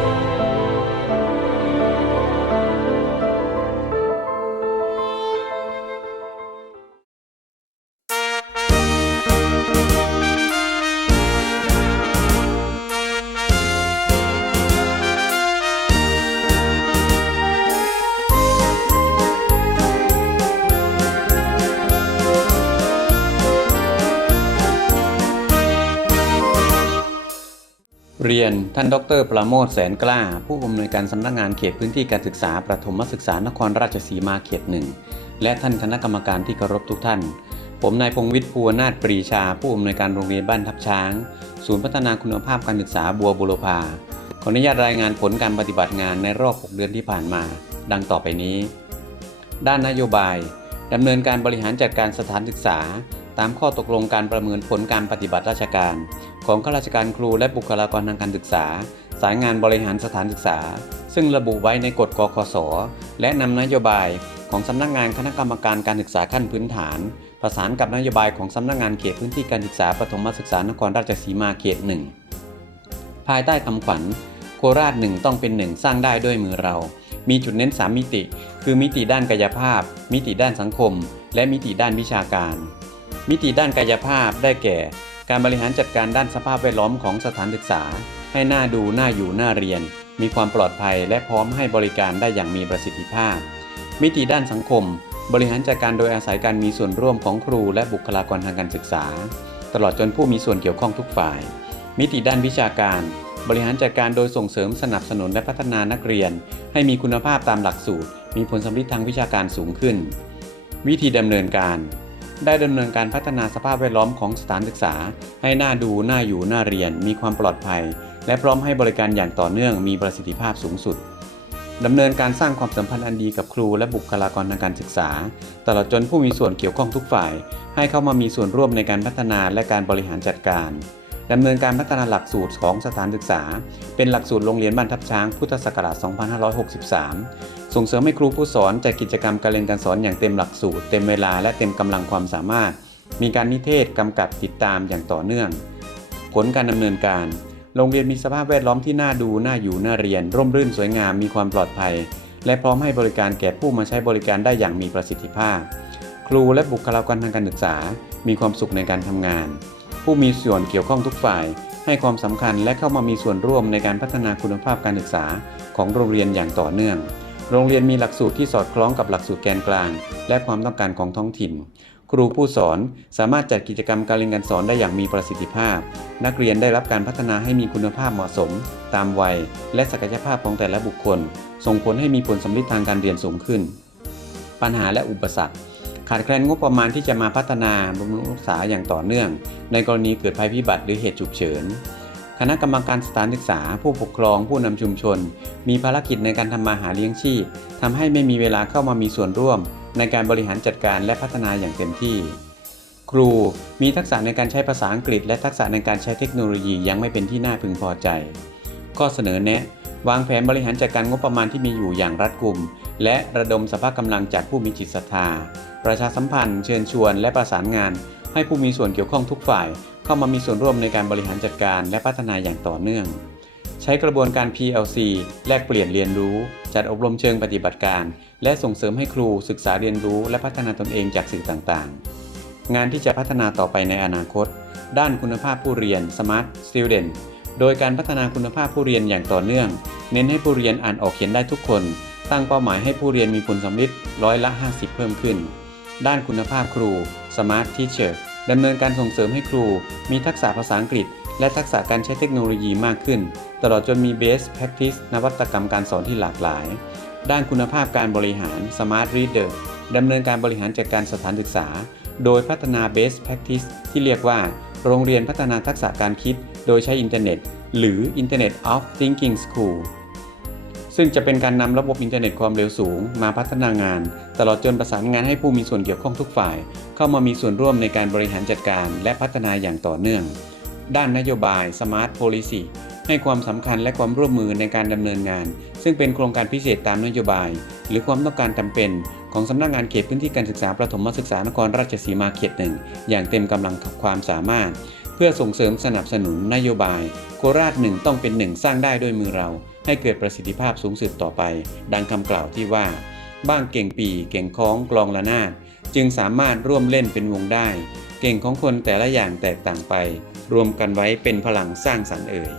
เรียนท่านดร ประโมทแสนกล้า ผู้อำนวยการสำนักงานเขตพื้นที่การศึกษาประถมศึกษานครราชสีมาเขตหนึ่งและท่านคณะกรรมการที่เคารพทุกท่าน ผมนายพงวิทย์ภูวนาถปรีชา ผู้อำนวยการโรงเรียนบ้านทับช้าง ศูนย์พัฒนาคุณภาพการศึกษาบัวบุรพาขออนุญาตรายงานผลการปฏิบัติงานในรอบ 6 เดือนที่ผ่านมา ดังต่อไปนี้ ด้านนโยบายดำเนินการบริหารจัดการสถานศึกษา ตามข้อตกลงการประเมินผลการปฏิบัติราชการ ของข้าราชการครูและบุคลากรทางการศึกษา สายงานบริหารสถานศึกษา ซึ่งระบุไว้ในกฎกคสและนำนโยบายของสำนักงานคณะกรรมการการศึกษาขั้นพื้นฐาน ประสานกับนโยบายของสำนักงานเขตพื้นที่การศึกษาปฐมศึกษานครราชสีมาเขตหนึ่งภายใต้คำขวัญโคราชหนึ่งต้องเป็นหนึ่งสร้างได้ด้วยมือเรา มีจุดเน้น 3 มิติ คือมิติด้านกายภาพ มิติด้านสังคม และมิติด้านวิชาการ มิติด้านกายภาพได้แก่ การบริหารจัดการด้านสภาพแวดล้อมของสถานศึกษา ให้หน่าดูน่าอยู่น่าเรียน มีความปลอดภัยและพร้อมให้บริการได้อย่างมีประสิทธิภาพ มิติด้านสังคม บริหารจัดการโดยอาศัยการมีส่วนร่วมของครูและบุคลากรทางการศึกษา ตลอดจนผู้มีส่วนเกี่ยวข้องทุกฝ่าย มิติด้านวิชาการ บริหารจัดการโดยส่งเสริมสนับสนุนและพัฒนานักเรียน ให้มีคุณภาพตามหลักสูตร มีผลสำลิดทางวิชาการสูงขึ้น วิธีดำเนินการ ได้ดำเนินการพัฒนาสภาพแวดล้อมของสถานศึกษา ให้น่าดูน่าอยู่น่าเรียน มีความปลอดภัย และพร้อมให้บริการอย่างต่อเนื่องมีประสิทธิภาพสูงสุดดำเนินการสร้างความสัมพันธ์อันดีกับครูและบุคลากรทางการศึกษา ตลอดจนผู้มีส่วนเกี่ยวข้องทุกฝ่าย ให้เข้ามามีส่วนร่วมในการพัฒนาและการบริหารจัดการ ดำเนินการพัฒนาหลักสูตรของสถานศึกษา เป็นหลักสูตรโรงเรียนบ้านทับช้างพุทธศักราช 2563 ส่งเสริมให้ครูผู้สอนจัดกิจกรรมการเรียนการสอนอย่างเต็มหลักสูตร เต็มเวลาและเต็มกำลังความสามารถ มีการนิเทศกำกับติดตามอย่างต่อเนื่อง ผลการดำเนินการโรงเรียนมีสภาพแวดล้อมที่น่าดู น่าอยู่ น่าเรียน ร่มรื่นสวยงาม มีความปลอดภัย และพร้อมให้บริการแก่ผู้มาใช้บริการได้อย่างมีประสิทธิภาพ ครูและบุคลากรทางการศึกษา มีความสุขในการทำงาน ผู้มีส่วนเกี่ยวข้องทุกฝ่าย ให้ความสำคัญและเข้ามามีส่วนร่วมในการพัฒนาคุณภาพการศึกษาของโรงเรียนอย่างต่อเนื่อง โรงเรียนมีหลักสูตรที่สอดคล้องกับหลักสูตรแกนกลาง และความต้องการของท้องถิ่น ครูผู้สอนสามารถจัดกิจกรรมการเรียนการสอนได้อย่างมีประสิทธิภาพ นักเรียนได้รับการพัฒนาให้มีคุณภาพเหมาะสม ตามวัย และศักยภาพของแต่ละบุคคล ส่งผลให้มีผลสำลิดทางการเรียนสูงขึ้น ปัญหาและอุปสรรค ขาดแคลนงบประมาณที่จะมาพัฒนาบำรุงรักษาอย่างต่อเนื่อง ในกรณีเกิดภัยพิบัติหรือเหตุฉุกเฉิน คณะกรรมการสถานศึกษา ผู้ปกครอง ผู้นำชุมชน มีภารกิจในการทำมาหาเลี้ยงชีพทำให้ไม่มีเวลาเข้ามามีส่วนร่วม ในการบริหารจัดการและพัฒนาอย่างเต็มที่ ครูมีทักษะในการใช้ภาษาอังกฤษ และทักษะในการใช้เทคโนโลยียังไม่เป็นที่น่าพึงพอใจ ข้อเสนอแนะ วางแผนบริหารจัดการงบประมาณที่มีอยู่อย่างรัดกุม และระดมสภาพกำลังจากผู้มีจิตศรัทธา ประชาสัมพันธ์ เชิญชวน และประสานงาน ให้ผู้มีส่วนเกี่ยวข้องทุกฝ่าย เข้ามามีส่วนร่วมในการบริหารจัดการและพัฒนาอย่างต่อเนื่อง ใช้กระบวนการ PLC แลกเปลี่ยนเรียนรู้ จัดอบรมเชิงปฏิบัติการ และส่งเสริมให้ครูศึกษาเรียนรู้ และพัฒนาตนเองจากสื่อต่างๆ งานที่จะพัฒนาต่อไปในอนาคต ด้านคุณภาพผู้เรียน Smart Student โดยการพัฒนาคุณภาพผู้เรียนอย่างต่อเนื่อง เน้นให้ผู้เรียนอ่านออกเขียนได้ทุกคน ตั้งเป้าหมายให้ผู้เรียนมีผลสำลิดร้อยละ 50 เพิ่มขึ้น ด้านคุณภาพครู Smart Teacher ดำเนินการส่งเสริมให้ครู มีทักษะภาษาอังกฤษ และทักษะการใช้เทคโนโลยีมากขึ้น ตลอดจนมี Best Practice นวัตกรรมการสอนที่หลากหลาย ด้านคุณภาพการบริหาร Smart Reader ดำเนินการบริหารจัดการสถานศึกษา โดยพัฒนา Best Practice ที่เรียกว่า โรงเรียนพัฒนาทักษะการคิด โดยใช้อินเทอร์เน็ต หรือ Internet of Thinking School ซึ่งจะเป็นการนำระบบอินเทอร์เน็ตความเร็วสูงมาพัฒนางาน ตลอดจนประสานงานให้ผู้มีส่วนเกี่ยวข้องทุกฝ่าย เข้ามามีส่วนร่วมในการบริหารจัดการ และพัฒนาอย่างต่อเนื่อง ด้านนโยบาย Smart Policy ให้ความสำคัญและความร่วมมือในการดำเนินงาน ซึ่งเป็นโครงการพิเศษตามนโยบาย หรือความต้องการจำเป็น ของสำนักงานเขตพื้นที่การศึกษาประถมศึกษานครราชสีมาเขตหนึ่งอย่างเต็มกำลังความสามารถ พื่อส่งเสริมสนับสนุนนโยบาย โคราชหนึ่งต้องเป็นหนึ่งสร้างได้ด้วยมือเรา ให้เกิดประสิทธิภาพสูงสุดต่อไป ดังคำกล่าวที่ว่า บ้างเก่งปีเก่งคล้องกลองละนาดจึงสามารถร่วมเล่นเป็นวงได้ เก่งของคนแต่ละอย่างแตกต่างไป รวมกันไว้เป็นพลังสร้างสรรค์เอ่ย